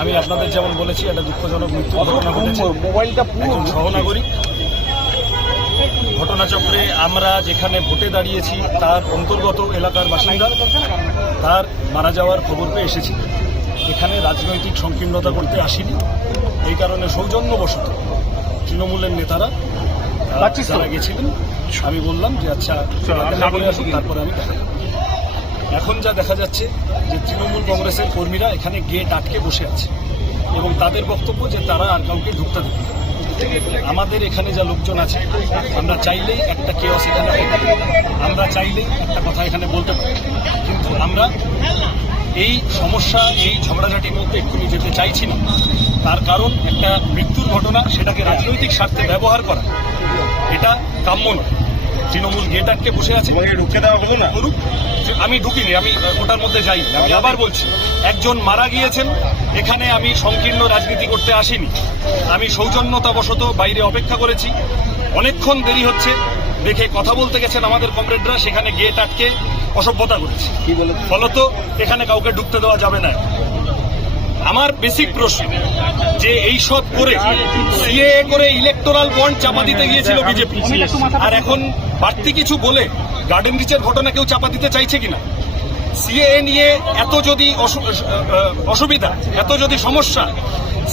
আমি আপনাদের যেমন বলেছি একটা দুঃখজনক মৃত্যু ঘটনা ঘটেছে সহনাগরিক ঘটনাচক্রে আমরা যেখানে ভোটে দাঁড়িয়েছি তার অন্তর্গত এলাকার বাসিন্দা তার মারা যাওয়ার খবর পেয়ে এসেছি এখানে রাজনৈতিক সংকীর্ণতা করতে আসিনি এই কারণে সৌজন্যবশত তৃণমূলের নেতারা যারা গেছিলেন আমি বললাম যে আচ্ছা আসুন তারপরে আমি এখন যা দেখা যাচ্ছে যে তৃণমূল কংগ্রেসের কর্মীরা এখানে গেট আটকে বসে আছে এবং তাদের বক্তব্য যে তারা আর কাউকে ঢুকতে দেবে আমাদের এখানে যা লোকজন আছে আমরা চাইলেই একটা এখানে হবে। আমরা চাইলেই একটা কথা এখানে বলতে পারি। কিন্তু আমরা এই সমস্যা এই ঝগড়াঝাটির মধ্যে এক্ষুনি যেতে চাইছি না তার কারণ একটা মৃত্যুর ঘটনা সেটাকে রাজনৈতিক স্বার্থে ব্যবহার করা। এটা কাম্য নয়। তৃণমূল গেট আটকে বসে আছে। ঢুকে দেওয়া হলো না? করুক আমি ঢুকিনি আমি ওটার মধ্যে যাই আমি আবার বলছি একজন মারা গিয়েছেন এখানে আমি সংকীর্ণ রাজনীতি করতে আসিনি। আমি সৌজন্যতাবশত বাইরে অপেক্ষা করেছি। অনেকক্ষণ দেরি হচ্ছে দেখে কথা বলতে গেছেন আমাদের কমরেডরা সেখানে গেট আটকে অসভ্যতা করেছে। ফলত এখানে কাউকে ঢুকতে দেওয়া যাবে না। আমার বেসিক প্রশ্ন যে এই সব করে সিএ করে ইলেকটোরাল বন্ড চাপা দিতে গিয়েছিল বিজেপি। আর এখন বাড়তি কিছু বলে গার্ডেন রিচের ঘটনা কেউ চাপা দিতে চাইছে কিনা? সিএ নিয়ে এত যদি অসুবিধা এত যদি সমস্যা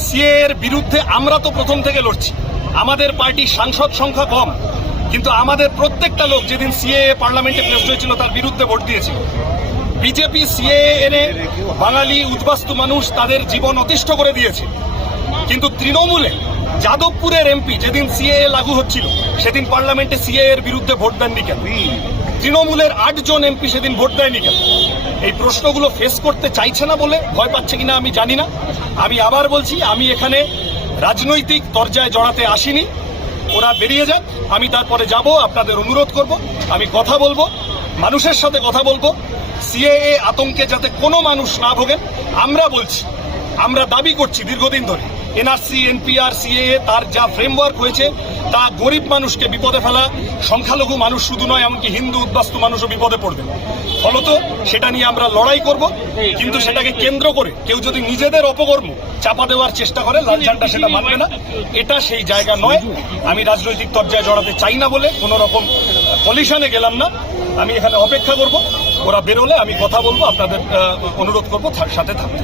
সিএ এর বিরুদ্ধে আমরা তো প্রথম থেকে লড়ছি। আমাদের পার্টির সাংসদ সংখ্যা কম। কিন্তু আমাদের প্রত্যেকটা লোক যেদিন সিএ পার্লামেন্টে প্লেস হয়েছিল, তার বিরুদ্ধে ভোট দিয়েছিল। বিজেপি সিএ এনে বাঙালি উদ্বাস্তু মানুষ তাদের জীবন অতিষ্ঠ করে দিয়েছে। কিন্তু তৃণমূলে যাদবপুরের এমপি যেদিন সিএ লাগু হচ্ছিল, সেদিন পার্লামেন্টে সিএ এর বিরুদ্ধে ভোট দেননি কেন? তৃণমূলের আটজন এমপি সেদিন ভোট দেয়নি কেন? এই প্রশ্নগুলো ফেস করতে চাইছে না বলে ভয় পাচ্ছে কিনা আমি জানি না। আমি আবার বলছি, আমি এখানে রাজনৈতিক তরজায় জড়াতে আসিনি। ওরা বেরিয়ে যাক, আমি তারপরে যাব, আপনাদের অনুরোধ করব, আমি কথা বলব, মানুষের সাথে কথা বলব। সিএএ আতঙ্কে যাতে কোনো মানুষ না ভোগেন, আমরা বলছি, আমরা দাবি করছি দীর্ঘদিন ধরে। এনআরসি, এনপিআর, সিএএ তার যা ফ্রেমওয়ার্ক হয়েছে, তা গরিব মানুষকে বিপদে ফেলা, সংখ্যালঘু মানুষ শুধু নয়, এমনকি হিন্দু উদ্বাস্তু মানুষও বিপদে পড়বে। ফলত সেটা নিয়ে আমরা লড়াই করব, কিন্তু সেটাকে কেন্দ্র করে কেউ যদি নিজেদের অপকর্ম চাপা দেওয়ার চেষ্টা করে লালঝান্ডা সেটা মানবে না। এটা সেই জায়গা নয়। আমি রাজনৈতিক তর্জায় জড়াতে চাই না বলে কোনো রকম পলিশনে গেলাম না। আমি এখানে অপেক্ষা করব। ওরা বেরোলে আমি কথা বলব, আপনাদের অনুরোধ করব সাথে থাকতে।